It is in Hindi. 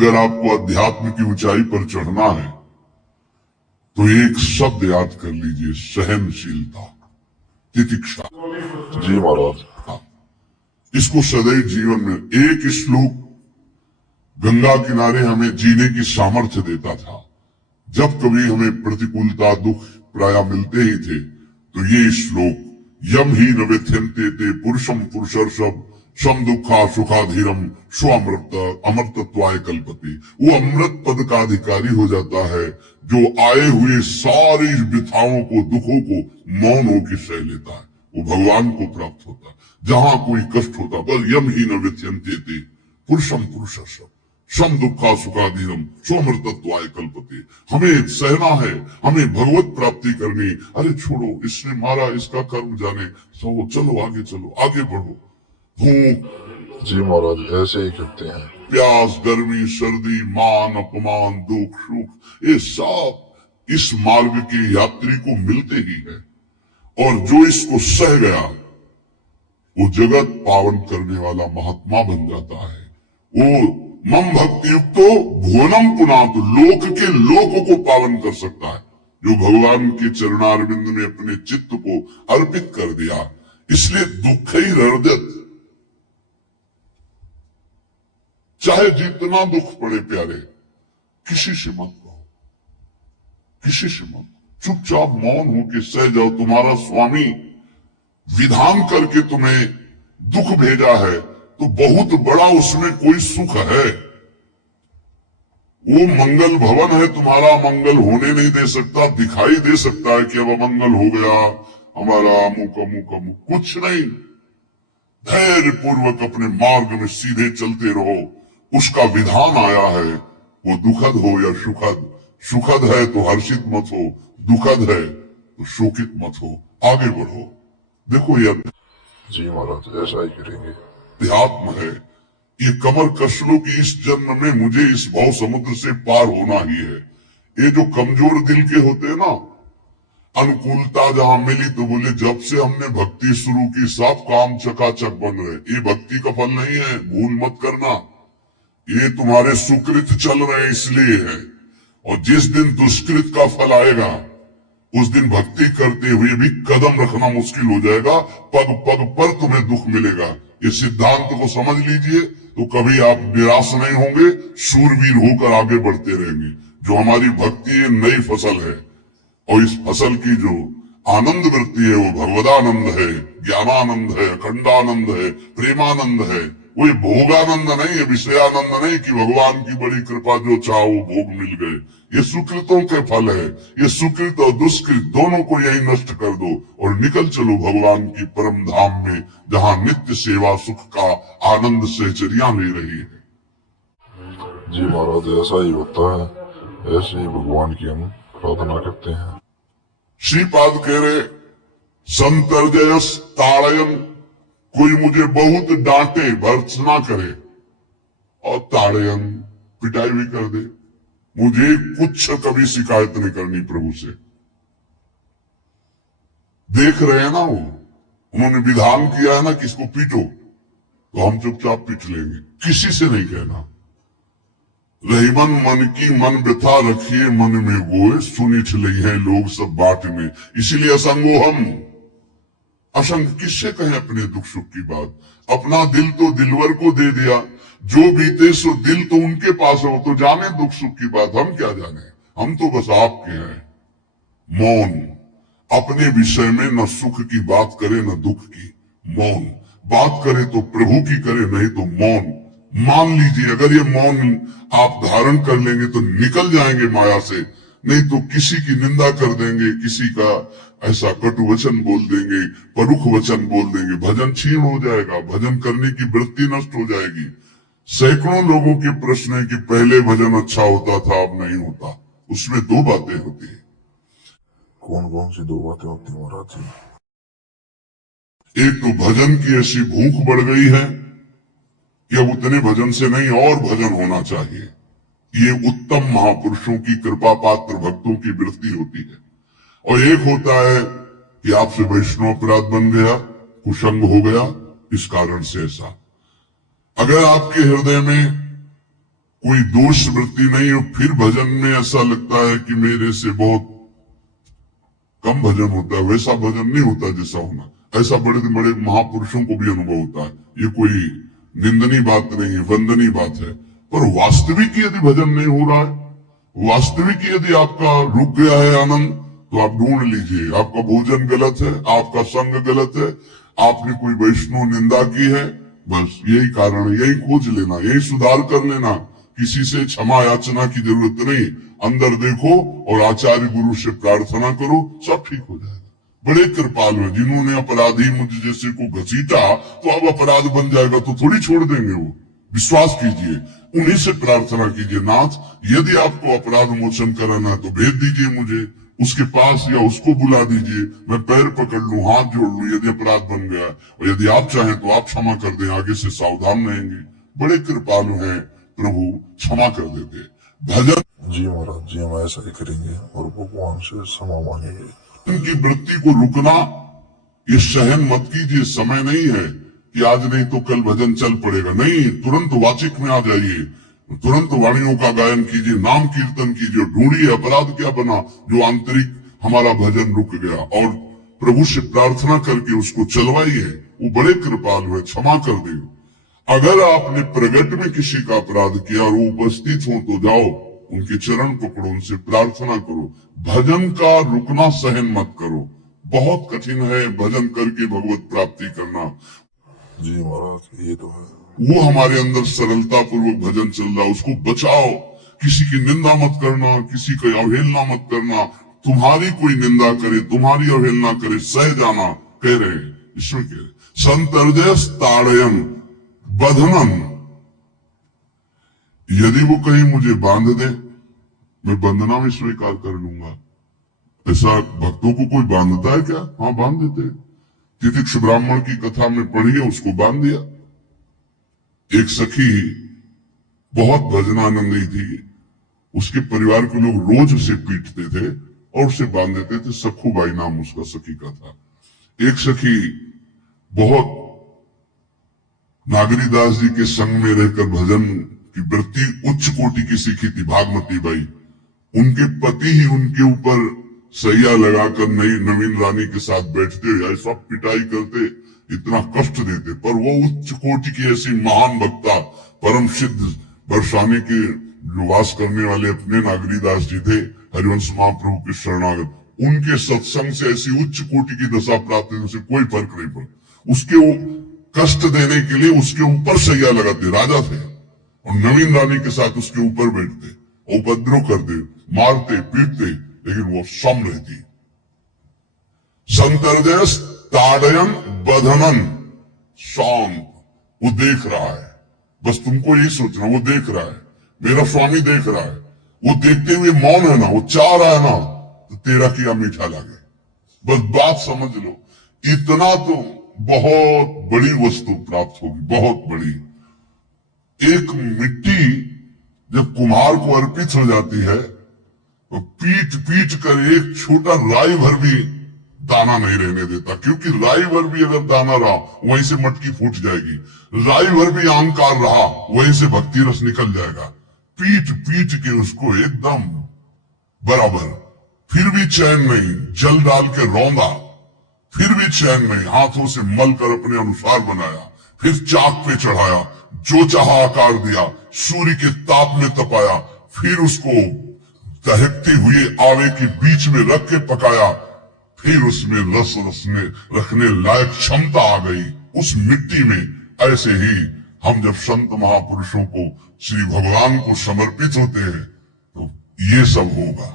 अगर आपको अध्यात्म की ऊंचाई पर चढ़ना है तो एक शब्द याद कर लीजिए, सहनशीलता, तितिक्षा। जी महाराज। इसको सदैव जीवन में एक श्लोक गंगा किनारे हमें जीने की सामर्थ्य देता था। जब कभी हमें प्रतिकूलता दुख प्राय मिलते ही थे तो ये श्लोक, यम ही न व्यथ्यन्ते ते पुरुषम पुरुषर्षभ सम दुखा सुखाधीरम स्वामृत अमृतत्वाय कल्पते, वो अमृत पद का अधिकारी हो जाता है जो आए हुए सारी व्यथाओं को दुखों को मौन होकर सह लेता है, वो भगवान को प्राप्त होता है। जहां कोई कष्ट होता बस यम ही न व्यथ्यन्ते ते पुरुषम पुरुषर्षभ सम दुखा सुखाधीरम स्वमृतत्वाय कल्पते। हमें सहना है, हमें भगवत प्राप्ति करनी। अरे छोड़ो, इसने मारा, इसका कर्म जाने, सो चलो आगे, चलो आगे बढ़ो। भूख, जी महाराज, ऐसे ही करते हैं। प्यास, गर्मी, सर्दी, मान अपमान, दुख सुख, ये सब इस मार्ग के यात्री को मिलते ही है। और जो इसको सह गया वो जगत पावन करने वाला महात्मा बन जाता है। वो मम भक्ति युक्तो भुवनम पुनात, लोक के लोक को पावन कर सकता है जो भगवान के चरणारविंद में अपने चित्त को अर्पित कर दिया। इसलिए दुख ही हृदय, चाहे जितना दुख पड़े प्यारे, किसी से मत कहो, किसी से मत, चुपचाप मौन होके सह जाओ। तुम्हारा स्वामी विधान करके तुम्हें दुख भेजा है तो बहुत बड़ा उसमें कोई सुख है। वो मंगल भवन है, तुम्हारा मंगल होने नहीं दे सकता। दिखाई दे सकता है कि अब अमंगल हो गया हमारा, अमुक अमुक अमुक, कुछ नहीं। धैर्य पूर्वक अपने मार्ग में सीधे चलते रहो। उसका विधान आया है, वो दुखद हो या सुखद, सुखद है तो हर्षित मत हो, दुखद है तो शोकित मत हो, आगे बढ़ो। देखो ये जी महाराज, ऐसा ही करेंगे। अध्यात्म है, ये कमर कस लो कि इस जन्म में मुझे इस भव समुद्र से पार होना ही है। ये जो कमजोर दिल के होते हैं ना, अनुकूलता जहां मिली तो बोले जब से हमने भक्ति शुरू की सब काम चकाचक बन रहे। ये भक्ति का फल नहीं है, भूल मत करना। ये तुम्हारे सुकृत चल रहे हैं इसलिए है। और जिस दिन दुष्कृत का फल आएगा उस दिन भक्ति करते हुए भी कदम रखना मुश्किल हो जाएगा। पग पग पर तुम्हें दुख मिलेगा। इस सिद्धांत को समझ लीजिए तो कभी आप निराश नहीं होंगे, शूरवीर होकर आगे बढ़ते रहेंगे। जो हमारी भक्ति है नई फसल है, और इस फसल की जो आनंद वृत्ति है वो भगवदानंद है, ज्ञानानंद है, अखंडानंद है, प्रेमानंद है। वो भोगानंद नहीं है, विषयानंद नहीं कि भगवान की बड़ी कृपा जो चाहो भोग मिल गए। ये सुकृतों के फल है। ये सुकृत और दुष्कृत दोनों को यही नष्ट कर दो और निकल चलो भगवान की परम धाम में, जहां नित्य सेवा सुख का आनंद सहचर्या ले रही है। जी महाराज, ऐसा ही होता है, ऐसे ही भगवान की हम प्रार्थना करते हैं। श्रीपाद कह रहे, संतर्जयस ताड़यन, कोई मुझे बहुत डांटे भर्त्सना करे और ताड़यन पिटाई भी कर दे, मुझे कुछ कभी शिकायत नहीं करनी प्रभु से। देख रहे हैं ना, वो उन्होंने विधान किया है ना कि इसको पीटो, तो हम चुपचाप पीट लेंगे, किसी से नहीं कहना। रहीमन मन की मन व्यथा रखिए मन में गोए, सुनिठ लई है लोग सब बाट में। इसीलिए असंगो हम, असंग किससे कहें अपने दुख सुख की बात। अपना दिल तो दिलवर को दे दिया, जो बीते सो दिल तो उनके पास हो, तो जाने दुख सुख की बात, हम क्या जाने। हम तो बस आपके हैं। मौन, अपने विषय में न सुख की बात करे न दुख की। मौन बात करे तो प्रभु की करे, नहीं तो मौन। मान लीजिए अगर ये मौन आप धारण कर लेंगे तो निकल जाएंगे माया से, नहीं तो किसी की निंदा कर देंगे, किसी का ऐसा कटु वचन बोल देंगे, परुख वचन बोल देंगे, भजन छीन हो जाएगा, भजन करने की वृत्ति नष्ट हो जाएगी। सैकड़ों लोगों के प्रश्न है कि पहले भजन अच्छा होता था अब नहीं होता। उसमें दो बातें होती है। कौन कौन सी दो बातें होती है महाराज जी? एक तो भजन की ऐसी भूख बढ़ गई है कि अब उतने भजन से नहीं और भजन होना चाहिए। ये उत्तम महापुरुषों की कृपा पात्र भक्तों की वृत्ति होती है। और एक होता है कि आपसे वैष्णव अपराध बन गया, कुसंग हो गया, इस कारण से ऐसा। अगर आपके हृदय में कोई दोष वृत्ति नहीं हो, फिर भजन में ऐसा लगता है कि मेरे से बहुत कम भजन होता है। वैसा भजन नहीं होता जैसा होना। ऐसा बड़े बड़े महापुरुषों को भी अनुभव होता है। ये कोई निंदनीय बात नहीं है, वंदनीय बात है। पर वास्तविक यदि भजन नहीं हो रहा है, वास्तविक यदि आपका रुक गया है आनंद, तो आप ढूंढ लीजिए। आपका भोजन गलत है, आपका संग गलत है, आपने कोई वैष्णव निंदा की है, बस यही कारण है। यही खोज लेना, यही सुधार कर लेना। किसी से क्षमा याचना की जरूरत नहीं। अंदर देखो और आचार्य गुरु से प्रार्थना करो, सब ठीक हो जाएगा। बड़े कृपालु है। जिन्होंने अपराधी मुझ जैसे को घसीटा तो अब अपराध बन जाएगा तो थोड़ी छोड़ देंगे वो। विश्वास कीजिए, उन्हीं से प्रार्थना कीजिए, नाथ यदि आपको अपराध मोचन कराना है तो भेज दीजिए मुझे उसके पास, या उसको बुला दीजिए, मैं पैर पकड़ लूं, हाथ जोड़ लूं यदि अपराध बन गया। और यदि आप चाहें तो आप क्षमा कर दें, आगे से सावधान रहेंगे। बड़े कृपालु हैं प्रभु, क्षमा कर देते। भजन जी महाराज जी, हम ऐसा ही करेंगे और भगवान से क्षमा मांगेंगे। उनकी वृत्ति को रुकना, ये सहन मत कीजिए। समय नहीं है कि आज नहीं तो कल भजन चल पड़ेगा। नहीं, तुरंत वाचिक में आ जाइए, तुरंत वाणियों का गायन कीजिए, नाम कीर्तन कीजिए, ढूंढिए अपराध क्या बना जो आंतरिक हमारा भजन रुक गया, और प्रभु से प्रार्थना करके उसको चलवाइए। वो बड़े कृपालु है, क्षमा कर दे। अगर आपने प्रगट में किसी का अपराध किया और वो उपस्थित हो तो जाओ, उनके चरण पकड़ो, उनसे प्रार्थना करो। भजन का रुकना सहन मत करो। बहुत कठिन है भजन करके भगवत प्राप्ति करना। जी महाराज, ये तो है। वो हमारे अंदर सरलता पूर्वक भजन चल रहा, उसको बचाओ। किसी की निंदा मत करना, किसी की अवहेलना मत करना। तुम्हारी कोई निंदा करे, तुम्हारी अवहेलना करे, सह जाना। कह रहे ईश्वर कह रहे संतर्जय ताड़यन बंधनन, यदि वो कहीं मुझे बांध दे, मैं बंधना में स्वीकार कर लूंगा। ऐसा भक्तों को कोई बांधता है क्या? हाँ, बांध देते। तितिक्ष ब्राह्मण की कथा में पढ़ी है, उसको बांध दिया। एक सखी बहुत भजनानंदी थी, उसके परिवार के लोग रोज उसे पीटते थे और उसे बांध देते थे। सखूबाई नाम उसका सखी का था। एक सखी बहुत नागरीदास जी के संग में रहकर भजन की वृत्ति उच्च कोटि की सीखी थी, भागमती बाई। उनके पति ही उनके ऊपर सैया लगाकर नई नवीन रानी के साथ बैठते, ऐसा पिटाई करते, इतना कष्ट देते। पर वो उच्च कोटि की ऐसी महान वक्ता, परम सिद्ध बरसाने के जो वास करने वाले अपने नागरीदास जी थे, हरिवंश महाप्रभु के शरणागत, उनके सत्संग से ऐसी उच्च कोटि की दशा प्राप्त हुई, उसे कोई फर्क नहीं पड़ा। उसके कष्ट देने के लिए उसके ऊपर सैया लगाते, राजा थे, और नवीन रानी के साथ उसके ऊपर बैठते, उपद्रव करते, मारते पीटते, लेकिन वो सम रहती। संतर्जय ताड़यन बंधनन, शांत। वो देख रहा है, बस तुमको यही सोचना, वो देख रहा है, मेरा स्वामी देख रहा है। वो देखते हुए मौन है ना, वो चाह रहा है ना, तो तेरा किया मीठा लगे। बस बात समझ लो, इतना तो बहुत बड़ी वस्तु प्राप्त होगी, बहुत बड़ी। एक मिट्टी जब कुम्हार को अर्पित हो जाती है तो पीट पीट कर एक छोटा राई भर भी दाना नहीं रहने देता, क्योंकि राई भर भी अगर दाना रहा वहीं से मटकी फूट जाएगी। राई भर भी अहंकार रहा वहीं से भक्ति रस निकल जाएगा। पीट पीट के उसको एकदम बराबर, फिर भी चैन नहीं, जल डाल के रौंदा, फिर भी चैन नहीं, हाथों से मल कर अपने अनुसार बनाया, फिर चाक पे चढ़ाया, जो चाहा आकार दिया, सूर्य के ताप में तपाया, फिर उसको दहकती हुई आवे के बीच में रख के पकाया, फिर उसमें रस रखने लायक क्षमता आ गई उस मिट्टी में। ऐसे ही हम जब संत महापुरुषों को, श्री भगवान को समर्पित होते हैं तो ये सब होगा।